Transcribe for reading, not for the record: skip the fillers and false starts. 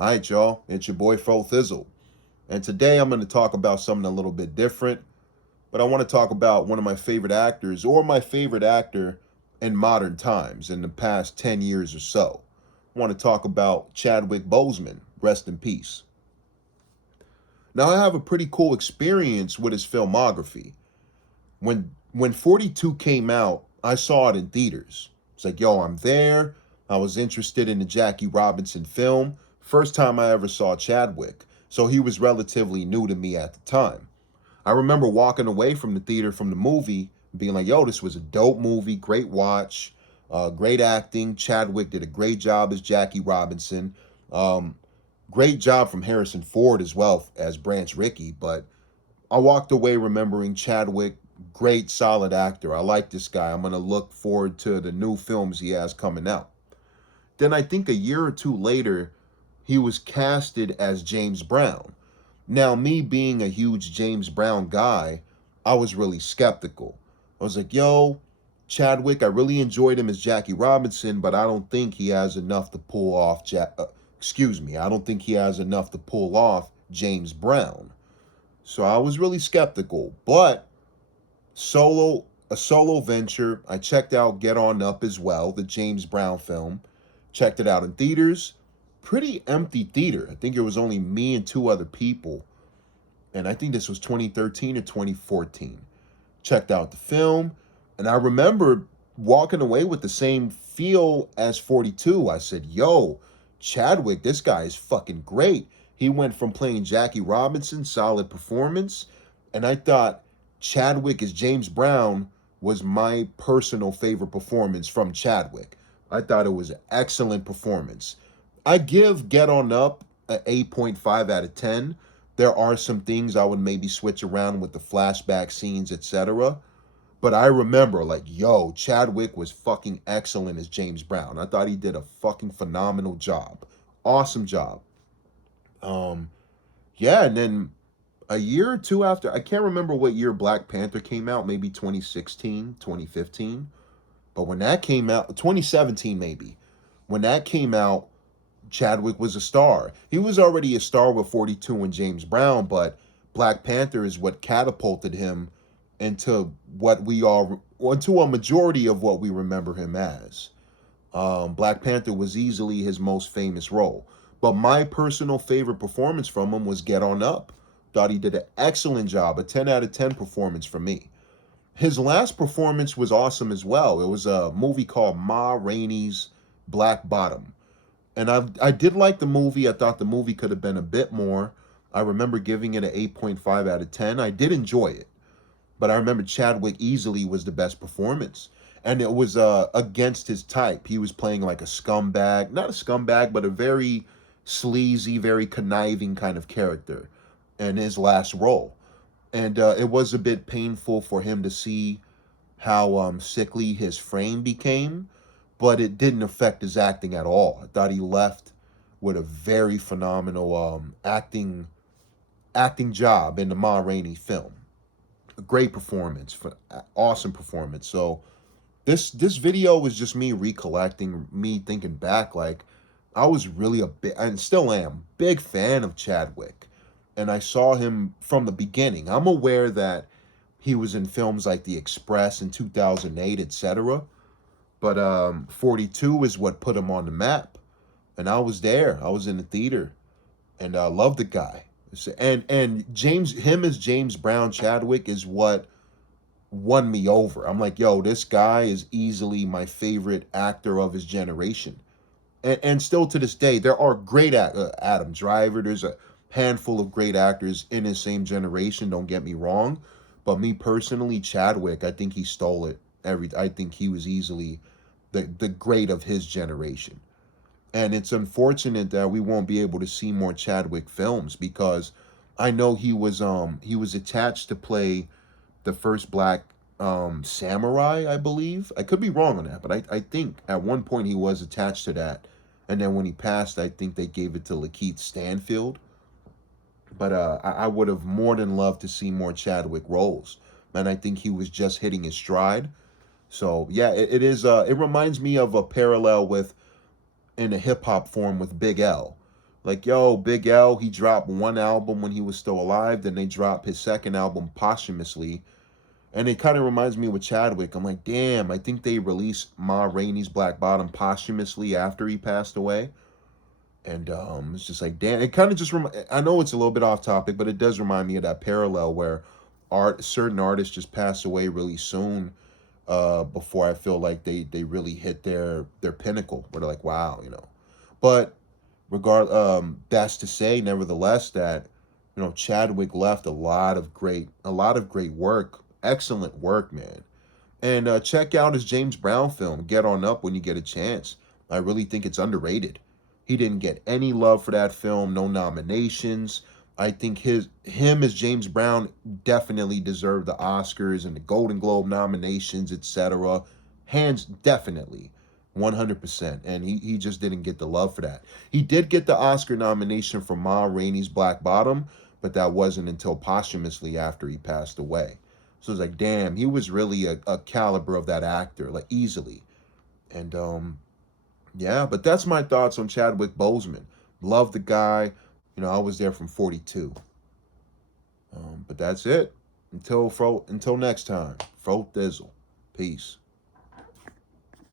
All right, y'all, it's your boy Fro Thizzle. And today I'm going to talk about something a little bit different, but I want to talk about one of my favorite actors or my favorite actor in modern times in the past 10 years or so. I want to talk about Chadwick Boseman, rest in peace. Now, I have a pretty cool experience with his filmography. When 42 came out, I saw it in theaters. It's like, yo, I'm there. I was interested in the Jackie Robinson film. First time I ever saw Chadwick. So he was relatively new to me at the time. I remember walking away from the theater from the movie being like, yo, this was a dope movie, great watch, great acting. Chadwick did a great job as Jackie Robinson. Um, Great job from Harrison Ford as well as Branch Rickey, but I walked away remembering Chadwick, great, solid actor. I like this guy. I'm going to look forward to the new films he has coming out. Then I think a year or two later, he was casted as James Brown. Now, me being a huge James Brown guy, I was really skeptical. I was like, yo, Chadwick, I really enjoyed him as Jackie Robinson, but I don't think he has enough to pull off, I don't think he has enough to pull off James Brown. So I was really skeptical, but a solo venture. I checked out Get On Up as well, the James Brown film. Checked it out in theaters. Pretty empty theater. I think it was only me and two other people. And I think this was 2013 or 2014. Checked out the film, and I remember walking away with the same feel as 42. I said, yo, Chadwick, this guy is fucking great. He went from playing Jackie Robinson, solid performance, and I thought Chadwick as James Brown was my personal favorite performance from Chadwick. I thought it was an excellent performance. I give Get On Up an 8.5 out of 10. There are some things I would maybe switch around with the flashback scenes, etc. But I remember, like, yo, Chadwick was fucking excellent as James Brown. I thought he did a fucking phenomenal job. Awesome job. Um, yeah, and then a year or two after, I can't remember what year Black Panther came out, maybe 2016, 2015. But when that came out, 2017 maybe. When that came out, Chadwick was a star. He was already a star with 42 and James Brown, but Black Panther is what catapulted him into what we all, into a majority of what we remember him as. Black Panther was easily his most famous role. But my personal favorite performance from him was Get On Up. Thought he did an excellent job, a 10 out of 10 performance for me. His last performance was awesome as well. It was a movie called Ma Rainey's Black Bottom. And I did like the movie. I thought the movie could have been a bit more. I remember giving it an 8.5 out of 10. I did enjoy it. But I remember Chadwick easily was the best performance. And it was against his type. He was playing like a scumbag. Not a scumbag, but a very sleazy, very conniving kind of character in his last role. And it was a bit painful for him to see how sickly his frame became, but it didn't affect his acting at all. I thought he left with a very phenomenal acting job in the Ma Rainey film. A great performance, awesome performance. So this video was just me recollecting, me thinking back. Like, I was really a big, and still am, big fan of Chadwick, and I saw him from the beginning. I'm aware that he was in films like The Express in 2008, etc. But 42 is what put him on the map. And I was there. I was in the theater. And I loved the guy. And him as James Brown Chadwick is what won me over. I'm like, yo, this guy is easily my favorite actor of his generation. And still to this day, there are great Adam Driver. There's a handful of great actors in his same generation. Don't get me wrong. But me personally, Chadwick, I think he stole it. I think he was easily the great of his generation. And it's unfortunate that we won't be able to see more Chadwick films because I know he was attached to play the first black samurai, I believe. I could be wrong on that, but I think at one point he was attached to that. And then when he passed, I think they gave it to Lakeith Stanfield. But I would have more than loved to see more Chadwick roles. And I think he was just hitting his stride. So yeah, it is. It reminds me of a parallel with in a hip hop form with Big L, Like, yo, Big L, he dropped one album when he was still alive, then they dropped his second album posthumously. And it kind of reminds me with Chadwick. I'm like, damn, I think they released Ma Rainey's Black Bottom posthumously after he passed away. And it's just like, damn, it kind of just, I know it's a little bit off topic, but it does remind me of that parallel where certain artists just pass away really soon, before I feel like they really hit their pinnacle, where they're like, wow, you know. But that's to say, nevertheless, that, you know, Chadwick left a lot of great work, excellent work, man. And check out his James Brown film, Get On Up, when you get a chance. I really think it's underrated. He didn't get any love for that film, no nominations. I think him as James Brown definitely deserved the Oscars and the Golden Globe nominations, etc. Hands definitely. 100%. And he just didn't get the love for that. He did get the Oscar nomination for Ma Rainey's Black Bottom, but that wasn't until posthumously after he passed away. So it's like, damn, he was really a caliber of that actor, like easily. And yeah, but that's my thoughts on Chadwick Boseman. Love the guy. You know, I was there from 42. But that's it. Until next time. Fro Thizzle. Peace.